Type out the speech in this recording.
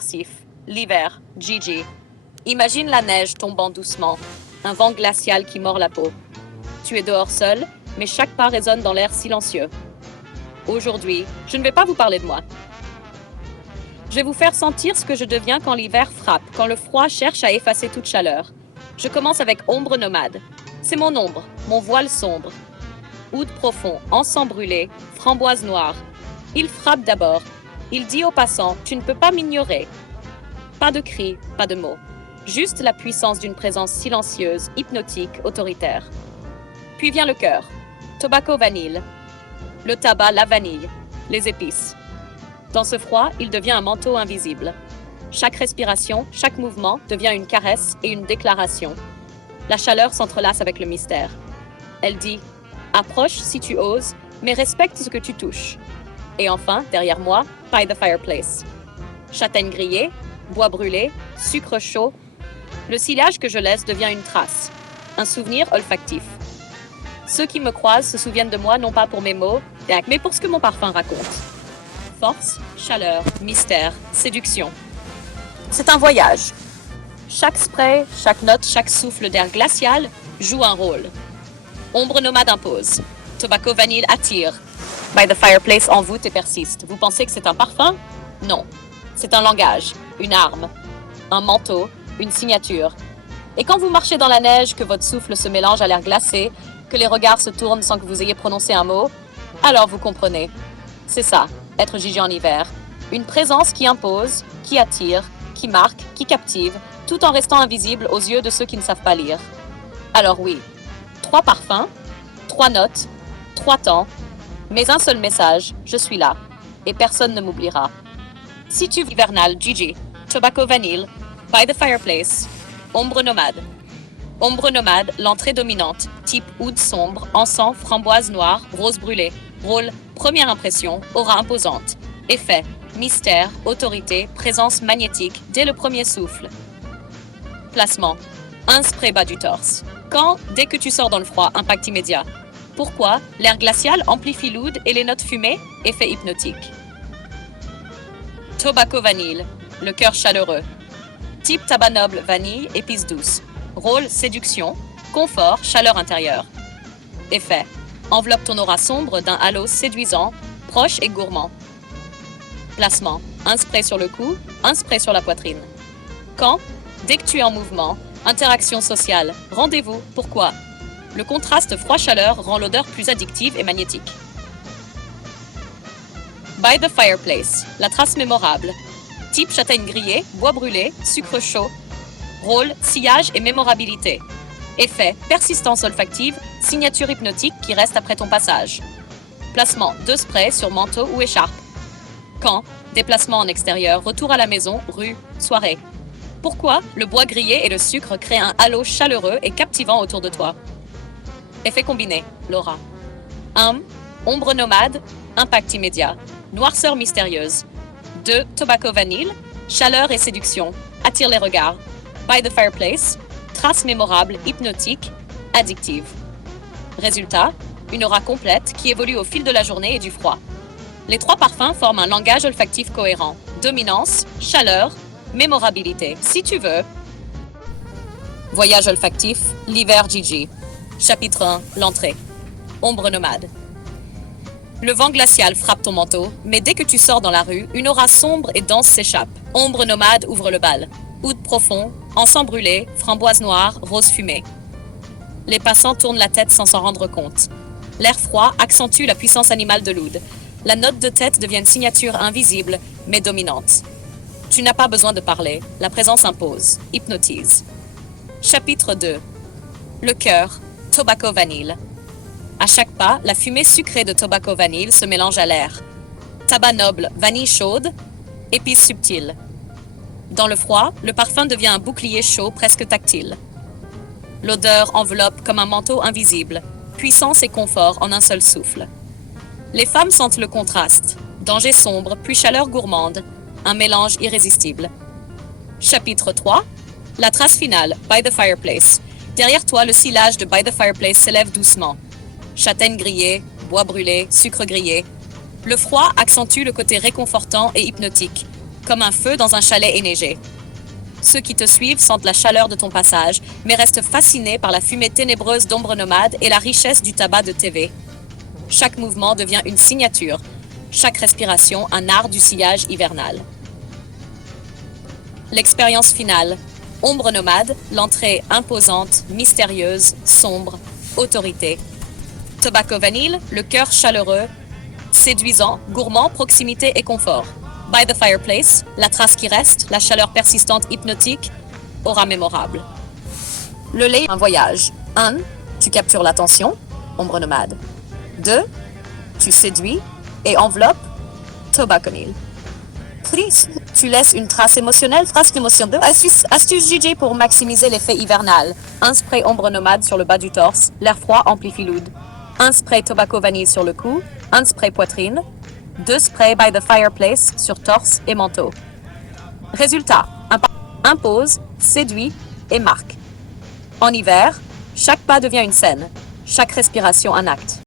immersif. L'hiver, Gigi. Imagine la neige tombant doucement, un vent glacial qui mord la peau. Tu es dehors seul, mais chaque pas résonne dans l'air silencieux. Aujourd'hui, je ne vais pas vous parler de moi. Je vais vous faire sentir ce que je deviens quand l'hiver frappe, quand le froid cherche à effacer toute chaleur. Je commence avec ombre nomade. C'est mon ombre, mon voile sombre. Oud profond, encens brûlé, framboise noire. Il frappe d'abord. Il dit aux passants, tu ne peux pas m'ignorer. Pas de cris, pas de mots. Juste la puissance d'une présence silencieuse, hypnotique, autoritaire. Puis vient le cœur. Tobacco vanille. Le tabac, la vanille. Les épices. Dans ce froid, il devient un manteau invisible. Chaque respiration, chaque mouvement devient une caresse et une déclaration. La chaleur s'entrelace avec le mystère. Elle dit « Approche si tu oses, mais respecte ce que tu touches. » Et enfin, derrière moi, by the fireplace. Châtaigne grillée, bois brûlé, sucre chaud. Le sillage que je laisse devient une trace, un souvenir olfactif. Ceux qui me croisent se souviennent de moi non pas pour mes mots, mais pour ce que mon parfum raconte. Force, chaleur, mystère, séduction. C'est un voyage. Chaque spray, chaque note, chaque souffle d'air glacial joue un rôle. Ombre nomade impose. Tobacco vanille attire. By the fireplace envoûte et persiste. Vous pensez que c'est un parfum? Non. C'est un langage, une arme, un manteau, une signature. Et quand vous marchez dans la neige, que votre souffle se mélange à l'air glacé, que les regards se tournent sans que vous ayez prononcé un mot, alors vous comprenez. C'est ça, être Gigi en hiver. Une présence qui impose, qui attire, qui marque, qui captive, tout en restant invisible aux yeux de ceux qui ne savent pas lire. Alors oui, 3 parfums, 3 notes, 3 temps, mais un seul message, je suis là, et personne ne m'oubliera. Si tu hivernal, Gigi, Tobacco vanille, by the fireplace, ombre nomade. Ombre nomade, l'entrée dominante, type oud sombre, encens, framboise noire, rose brûlée. Rôle, première impression, aura imposante. Effet, mystère, autorité, présence magnétique dès le premier souffle. Placement, un spray bas du torse. Quand, dès que tu sors dans le froid, impact immédiat. Pourquoi? L'air glacial amplifie l'oud et les notes fumées, effet hypnotique. Tobacco vanille, le cœur chaleureux. Type tabac noble, vanille, épices douces. Rôle, séduction, confort, chaleur intérieure. Effet, enveloppe ton aura sombre d'un halo séduisant, proche et gourmand. Placement, un spray sur le cou, un spray sur la poitrine. Quand? Dès que tu es en mouvement, interaction sociale, rendez-vous, pourquoi? Le contraste froid-chaleur rend l'odeur plus addictive et magnétique. By the fireplace, la trace mémorable. Type châtaigne grillée, bois brûlé, sucre chaud. Rôle, sillage et mémorabilité. Effet, persistance olfactive, signature hypnotique qui reste après ton passage. Placement, 2 sprays sur manteau ou écharpe. Quand? Déplacement en extérieur, retour à la maison, rue, soirée. Pourquoi? Le bois grillé et le sucre créent un halo chaleureux et captivant autour de toi. Effet combiné, Laura. Ombre nomade, impact immédiat. Noirceur mystérieuse. 2. Tobacco vanille, chaleur et séduction, attire les regards. By the fireplace, trace mémorable, hypnotique, addictive. Résultat, une aura complète qui évolue au fil de la journée et du froid. Les 3 parfums forment un langage olfactif cohérent. Dominance, chaleur, mémorabilité. Si tu veux. Voyage olfactif, l'hiver Gigi. Chapitre 1, l'entrée. Ombre nomade. Le vent glacial frappe ton manteau, mais dès que tu sors dans la rue, une aura sombre et dense s'échappe. Ombre nomade ouvre le bal. Oud profond, encens brûlé, framboise noire, rose fumée. Les passants tournent la tête sans s'en rendre compte. L'air froid accentue la puissance animale de l'oud. La note de tête devient une signature invisible, mais dominante. Tu n'as pas besoin de parler, la présence impose, hypnotise. Chapitre 2. Le cœur, Tobacco vanille. À chaque pas, la fumée sucrée de Tobacco vanille se mélange à l'air. Tabac noble, vanille chaude, épices subtiles. Dans le froid, le parfum devient un bouclier chaud presque tactile. L'odeur enveloppe comme un manteau invisible, puissance et confort en un seul souffle. Les femmes sentent le contraste, danger sombre puis chaleur gourmande, un mélange irrésistible. Chapitre 3. La trace finale, by the fireplace. Derrière toi, le sillage de by the fireplace s'élève doucement. Châtaigne grillée, bois brûlé, sucre grillé. Le froid accentue le côté réconfortant et hypnotique. comme un feu dans un chalet enneigé. Ceux qui te suivent sentent la chaleur de ton passage, mais restent fascinés par la fumée ténébreuse d'ombre nomade et la richesse du tabac de TV. Chaque mouvement devient une signature, chaque respiration un art du sillage hivernal. L'expérience finale. Ombre nomade, l'entrée imposante, mystérieuse, sombre, autorité. Tobacco vanille, le cœur chaleureux, séduisant, gourmand, proximité et confort. By the fireplace, la trace qui reste, la chaleur persistante hypnotique, aura mémorable. Le lait, un voyage. 1. Tu captures l'attention, ombre nomade. 2. Tu séduis et enveloppes, tobacco vanille. 3. Tu laisses une trace émotionnelle, trace d'émotion. 2. Astuce JJ pour maximiser l'effet hivernal. Un spray ombre nomade sur le bas du torse, l'air froid amplifie l'oud. Un spray tobacco vanille sur le cou, un spray poitrine, 2 sprays by the fireplace sur torse et manteau. Résultat, impose, séduit et marque. En hiver, chaque pas devient une scène, chaque respiration un acte.